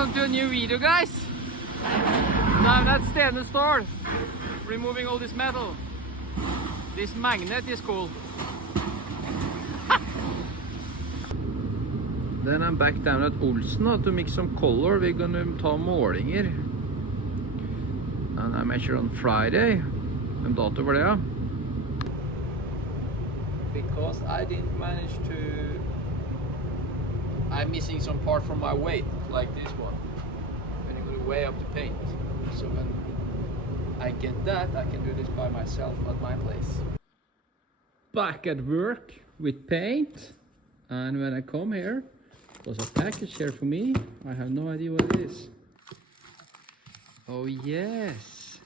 Welcome to a new video, guys. Now that's Stian store, removing all this metal. This magnet is cool. Then I'm back down at Paulsen now to mix some color. We're gonna ta målinger. And I measure on Friday. En dato for det, ja. Because I didn't manage to... I'm missing some part from my weight, like this one. And I'm gonna weigh up the paint. So when I get that, I can do this by myself at my place. Back at work with paint. And when I come here, there's a package here for me. I have no idea what it is. Oh yes,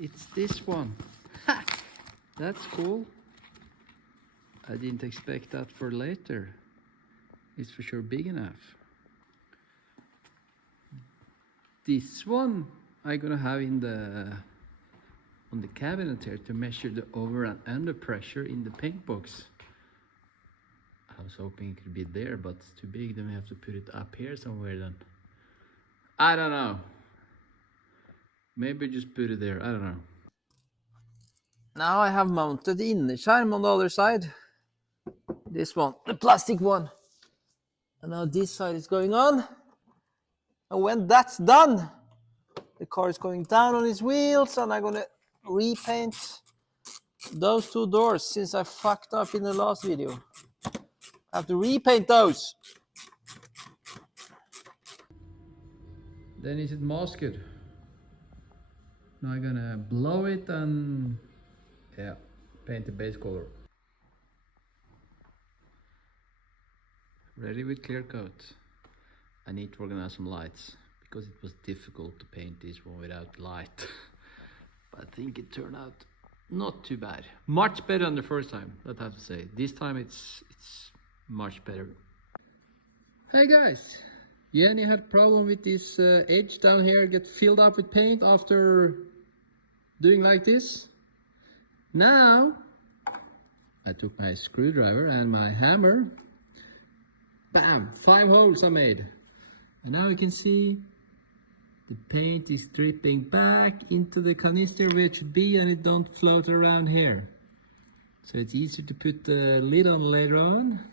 it's this one. Ha! That's cool. I didn't expect that for later. It's for sure big enough. This one I'm gonna have in on the cabinet here to measure the over and under pressure in the paint box. I was hoping it could be there, but it's too big. Then we have to put it up here somewhere then. I don't know. Maybe just put it there. I don't know. Now I have mounted the innerskärm on the other side. This one, the plastic one. And now this side is going on. And when that's done, the car is going down on its wheels and I'm gonna repaint those two doors since I fucked up in the last video. I have to repaint those. Then is it masked? Now I'm gonna blow it and yeah, paint the base color. Ready with clear coat. I need to organize some lights because it was difficult to paint this one without light. But I think it turned out not too bad. Much better than the first time, that I have to say. This time it's much better. Hey guys, Jenny had problem with this edge down here get filled up with paint after doing like this. Now I took my screwdriver and my hammer. Bam! 5 holes I made. And now you can see the paint is dripping back into the canister where it should be and it don't float around here. So it's easier to put the lid on later on.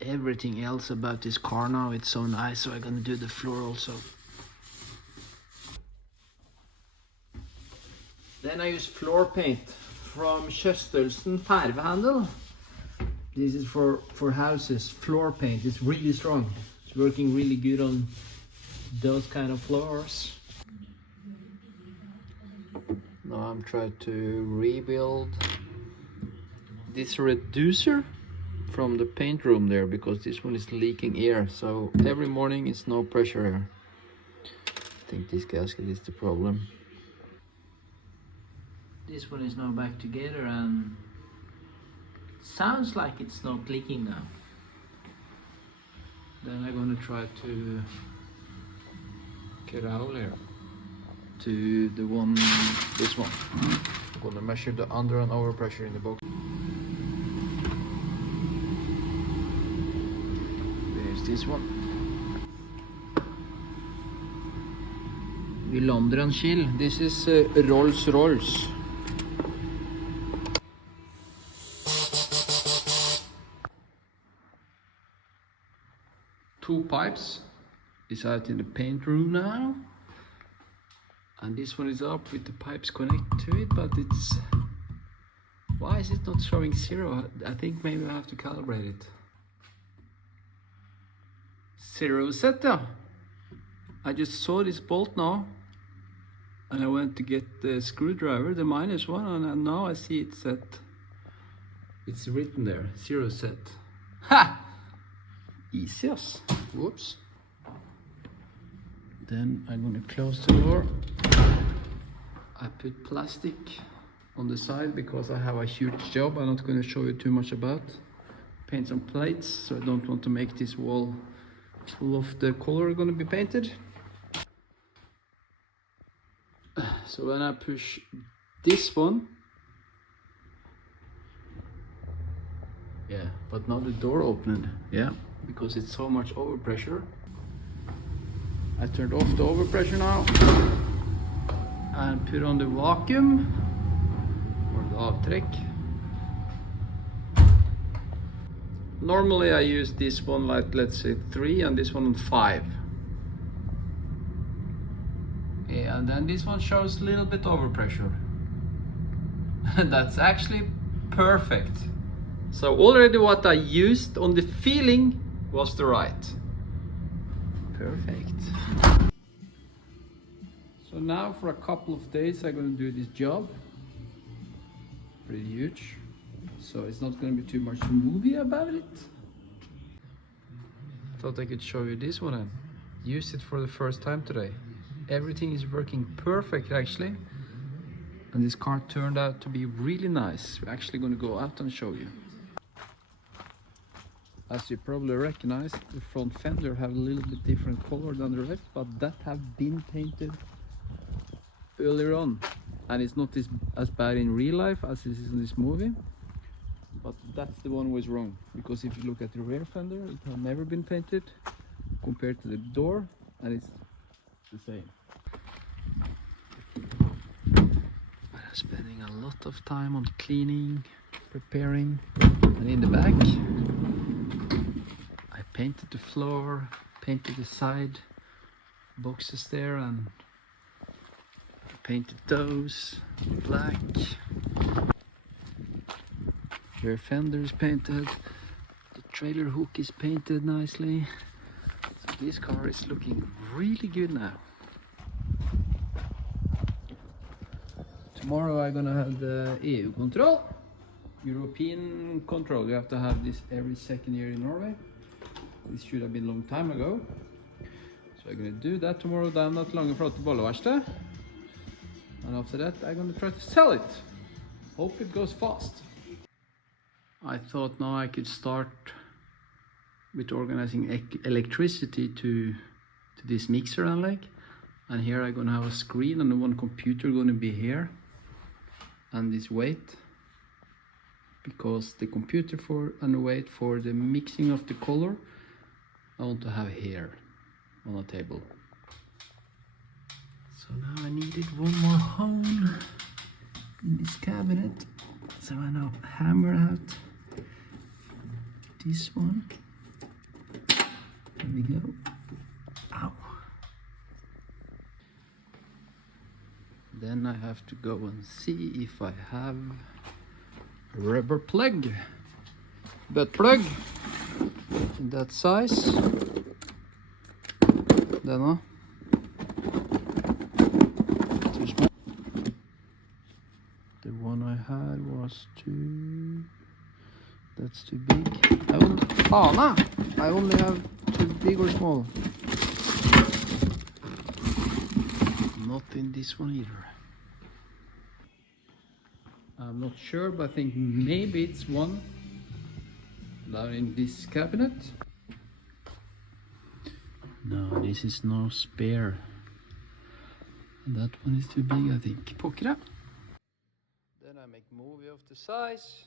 Everything else about this car now, it's so nice, so I'm gonna do the floor also. Then I use floor paint from Kjøstølsen Farvehandel. This is for houses, floor paint. It's really strong. It's working really good on those kind of floors. Now I'm trying to rebuild this reducer from the paint room there because this one is leaking air. So every morning it's no pressure here. I think this gasket is the problem. This one is now back together and sounds like it's not leaking now. Then I'm gonna try to get out here to the one, this one. I'm gonna measure the under and over pressure in the box. There's this one. Vilandranskill. This is Rolls-Royce. Two pipes is out in the paint room now, and this one is up with the pipes connected to it, but it's, why is it not showing 0? I think maybe I have to calibrate it. 0 set, yeah. I just saw this bolt now and I went to get the screwdriver, the -1, and now I see it set. It's written there, 0 set. Ha! Easy as. Whoops. Then I'm gonna close the door. I put plastic on the side because I have a huge job I'm not gonna show you too much about. Paint some plates, so I don't want to make this wall full of the color gonna be painted. So when I push this one, Yeah, but now the door opened. Yeah, because it's so much overpressure. I turned off the overpressure now and put on the vacuum or the avtrekk. Normally I use this one like, let's say 3 and this one on 5. Yeah, and then this one shows a little bit overpressure. That's actually perfect. So already what I used on the feeling was the right. Perfect. So now for a couple of days I'm going to do this job. Pretty huge. So it's not going to be too much movie about it. Thought I could show you this one and used it for the first time today. Everything is working perfect actually. And this car turned out to be really nice. We're actually going to go out and show you. As you probably recognize, the front fender have a little bit different color than the rest, but that have been painted earlier on. And it's not as bad in real life as it is in this movie. But that's the one was wrong. Because if you look at the rear fender, it has never been painted compared to the door, and it's the same. But I'm spending a lot of time on cleaning, preparing, and in the back I painted the floor, painted the side boxes there, and painted those black. Rear fender is painted, the trailer hook is painted nicely. So this car is looking really good now. Tomorrow I'm gonna have the EU control, European control. You have to have this every second year in Norway. This should have been a long time ago. So I'm gonna do that tomorrow down at Langeflate bolleverksted. And after that I'm gonna try to sell it. Hope it goes fast. I thought now I could start with organizing electricity to this mixer anlegg. And here I'm gonna have a screen and one computer gonna be here. And this weight. Because the computer and the weight for the mixing of the color I want to have here on the table. So now I needed one more hole in this cabinet. So I now hammer out this one. There we go. Ow. Then I have to go and see if I have a rubber plug, butt plug in that size. Don't know. Too small. The one I had was too. That's too big. Oh no! I only have too big or small. Not in this one either. I'm not sure, but I think maybe it's one down in this cabinet. No, this is no spare. That one is too big, I think. Poker. Then I make movie of the size.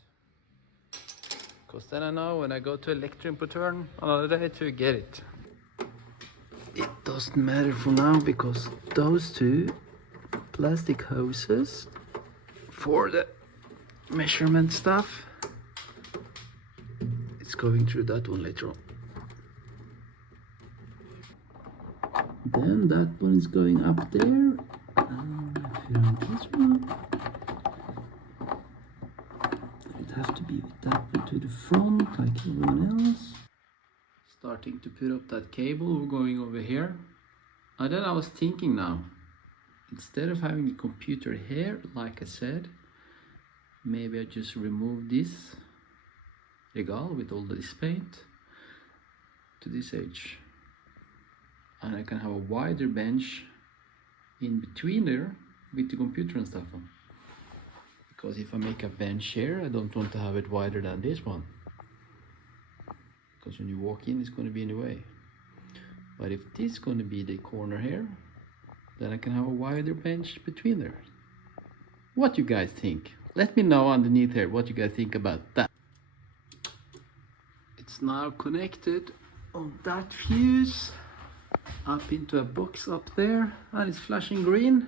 Because then I know when I go to Elektroimportøren another day to get it. It doesn't matter for now because those two plastic hoses for the measurement stuff, it's going through that one later on. Then that one is going up there, and this one, it has to be with that one to the front like everyone else. Starting to put up that cable, we're going over here. And then I was thinking now, instead of having the computer here, like I said, maybe I just remove this regal with all this paint to this edge. And I can have a wider bench in between there with the computer and stuff on. Because if I make a bench here, I don't want to have it wider than this one. Because when you walk in, it's going to be in the way. But if this is going to be the corner here, then I can have a wider bench between there. What you guys think? Let me know underneath here what you guys think about that. It's now connected on that fuse up into a box up there, and it's flashing green.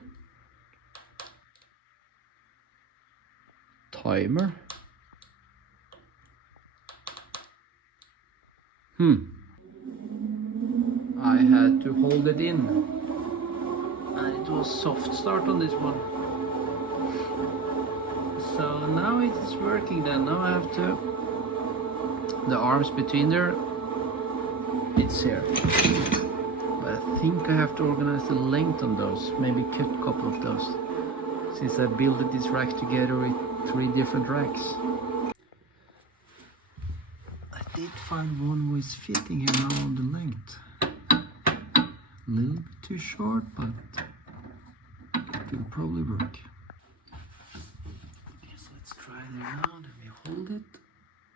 Timer. I had to hold it in, and it was soft start on this one. So now it is working then. Now I have to, the arms between there, it's here. But I think I have to organize the length on those, maybe cut a couple of those, since I built this rack together with 3 different racks. I did find one who is fitting here now on the length. A little bit too short, but it will probably work. Okay, so let's try it now. Let me hold it,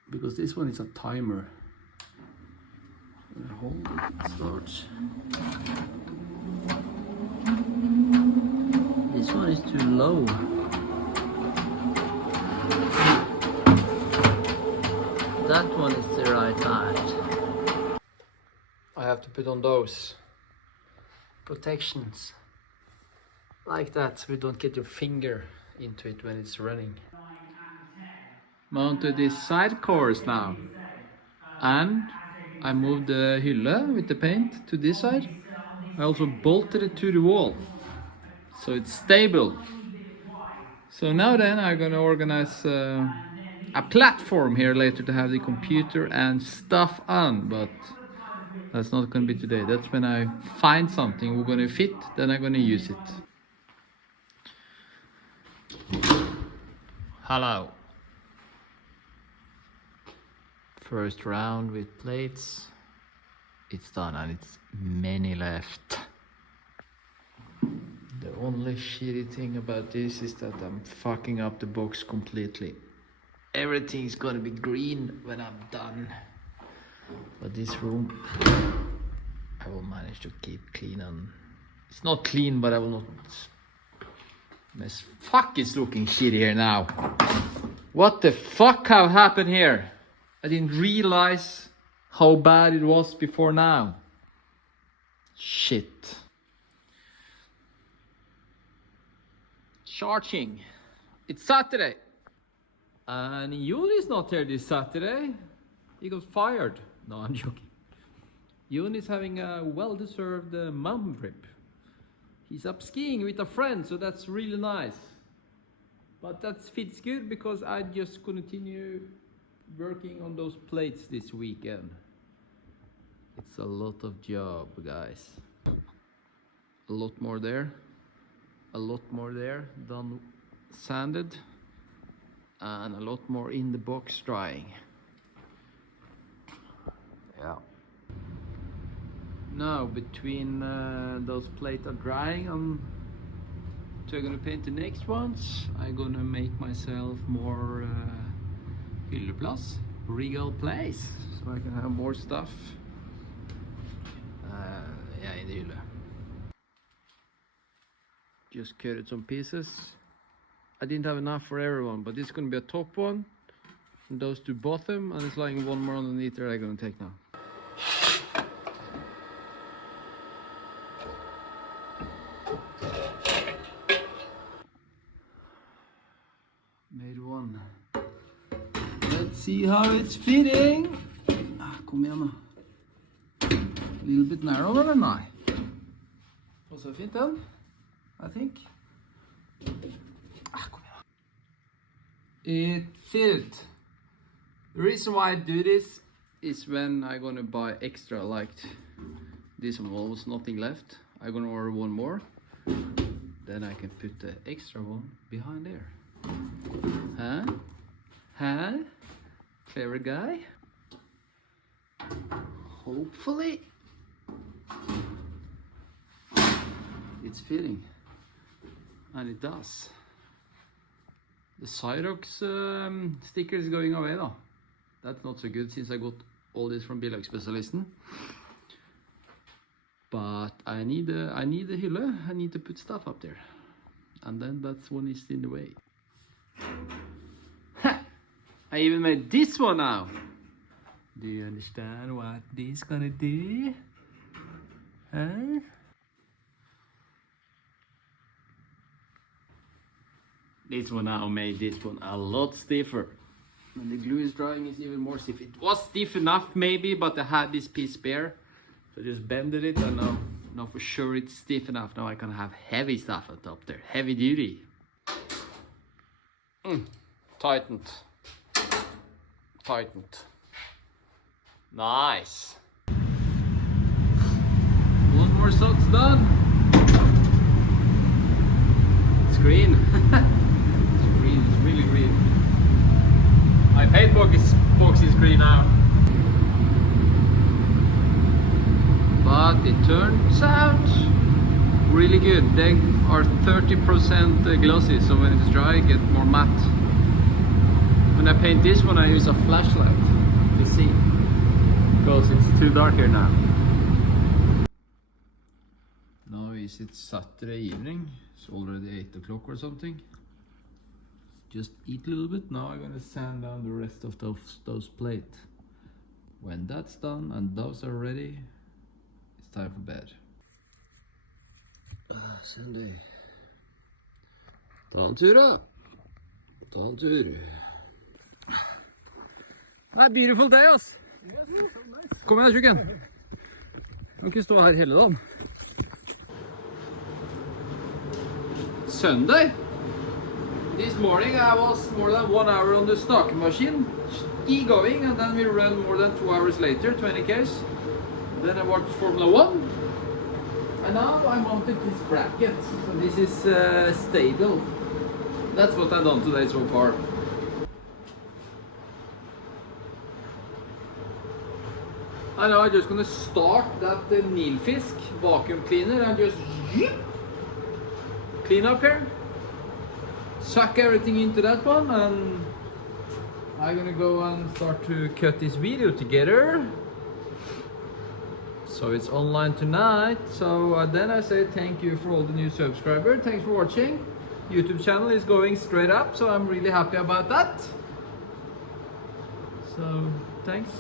because this one is a timer. I hold it, it starts. This one is too low. That one is the right height. I have to put on those protections like that, so we don't get your finger into it when it's running. Mounted this side course now, and I moved the hylle with the paint to this side. I also bolted it to the wall, so it's stable. So now then I'm gonna organize a platform here later to have the computer and stuff on, but that's not gonna be today. That's when I find something we're gonna fit, then I'm gonna use it. Hello. First round with plates. It's done, and it's many left. The only shitty thing about this is that I'm fucking up the box completely. Everything's gonna be green when I'm done. But this room, I will manage to keep clean, and it's not clean, but I will not mess. Fuck, it's looking shit here now. What the fuck have happened here? I didn't realize how bad it was before now. Shit. Charging. It's Saturday. And Yuni's not here this Saturday. He got fired. No, I'm joking. Yuni's having a well-deserved mountain trip. He's up skiing with a friend, so that's really nice. But that fits good because I just continue working on those plates this weekend. It's a lot of job, guys. A lot more there. A lot more there, done sanded. And a lot more in the box drying. Yeah. Now between those plates are drying, I'm gonna paint the next ones. I'm gonna make myself more hylleplass, regal place, so I can have more stuff. Yeah, in the hylle. Just cut it some pieces. I didn't have enough for everyone, but this is gonna be a top one, and those 2 bottom, and it's lying one more underneath there I'm gonna take now. Made one. Let's see how it's fitting. Kom igjen da. A little bit narrower than I. Also fint then, I think. Kom igjen. It fitted. The reason why I do this is when I'm gonna buy extra, like this one, almost nothing left. I'm gonna order one more. Then I can put the extra one behind there. Huh? Huh? Clever guy? Hopefully it's fitting, and it does. The Cyrox sticker is going away though. That's not so good since I got all this from Bilagspesialisten. But I need a hylle. I need to put stuff up there, and then that's one is in the way. Ha! I even made this one now. Do you understand what this gonna do? Huh? This one now made this one a lot stiffer. When the glue is drying, it's even more stiff. It was stiff enough maybe, but I had this piece spare. So I just bended it and now for sure it's stiff enough. Now I can have heavy stuff on top there. Heavy duty. Tightened. Tightened. Nice. One more shot's done. It's green. It's green, it's really green. My paint box is green now. But it turns out really good. They are 30% glossy, so when it's dry, it gets more matte. When I paint this one, I use a flashlight to see, because it's too dark here now. Now is it Saturday evening? It's already 8 o'clock or something. Just eat a little bit. Now I'm gonna sand down the rest of those plates. When that's done and those are ready, it's time for bed. Sunday. Ta en tur da. Ta en tur. A beautiful day, ass. Yes, so nice. Kom igjen, tjukken. Du kan ikke stå her hele dagen. Sunday. This morning I was more than 1 hour on the stock machine, going, and then we ran more than 2 hours later, 20 k's. Then I watched Formula 1. And now I mounted this bracket, so this is stable. That's what I've done today so far. And now I'm just gonna start that Nilfisk vacuum cleaner and just clean up here. Suck everything into that one, and I'm gonna go and start to cut this video together. So it's online tonight. So then I say thank you for all the new subscribers. Thanks for watching. YouTube channel is going straight up, so I'm really happy about that. So thanks.